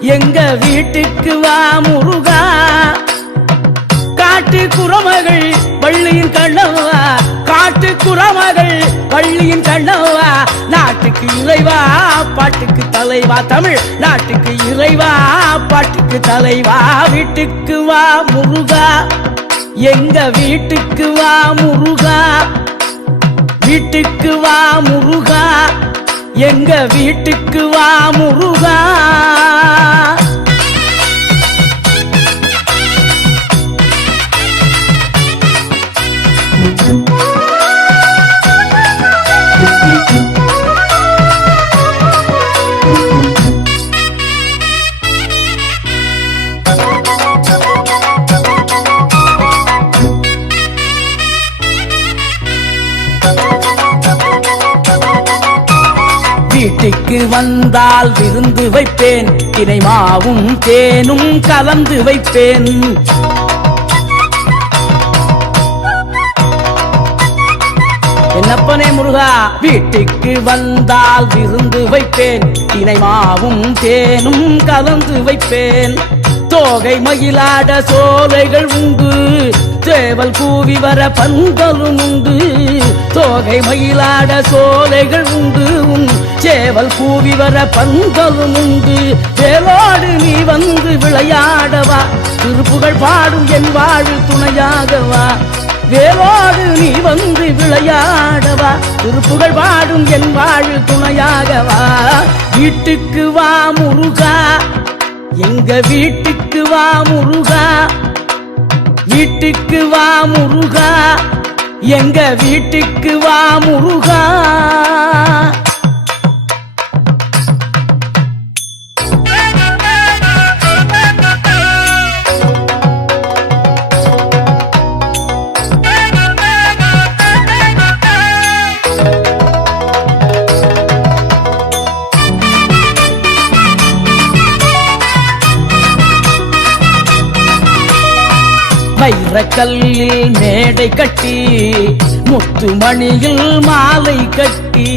எங்க வீட்டுக்கு வா முருகா. காட்டு குறமகள் வள்ளியின் கண்ணவா, காட்டு குறமகள் வள்ளியின் கண்ணவா. நாட்டுக்கு இறைவா பாட்டுக்கு தலைவா, தமிழ் நாட்டுக்கு இறைவா பாட்டுக்கு தலைவா. வீட்டுக்கு வா முருகா, எங்க வீட்டுக்கு வா முருகா. வீட்டுக்கு வா முருகா, எங்க வீட்டுக்கு வா முருகா. வீட்டுக்கு வந்தால் விருந்து வைப்பேன், தினை மாவும் தேனும் கலந்து வைப்பேன். என்னப்பனே முருகா. வீட்டுக்கு வந்தால் விருந்து வைப்பேன், தினை மாவும் தேனும் கலந்து வைப்பேன். தோகை மயிலாட சோலைகள் உண்டு, சேவல் கூவி வர பந்தலும் உண்டு. தோகை மயிலாட சோலைகள் உண்டு, சேவல் கூவி வர பந்தலும் உண்டு. வேலோடு நீ வந்து விளையாடவா, திருப்புகழ் பாடும் என் வாழு துணையாகவா. வேலோடு நீ வந்து விளையாடவா, திருப்புகழ் பாடும் என் வாழு துணையாகவா. வீட்டுக்கு வா முருகா, எங்க வீட்டுக்கு வா முருகா. வீட்டுக்கு வா முருகா, எங்க வீட்டுக்கு வா முருகா. வைரக்கல்லில் மேடை கட்டி, முத்துமணியில் மாலை கட்டி,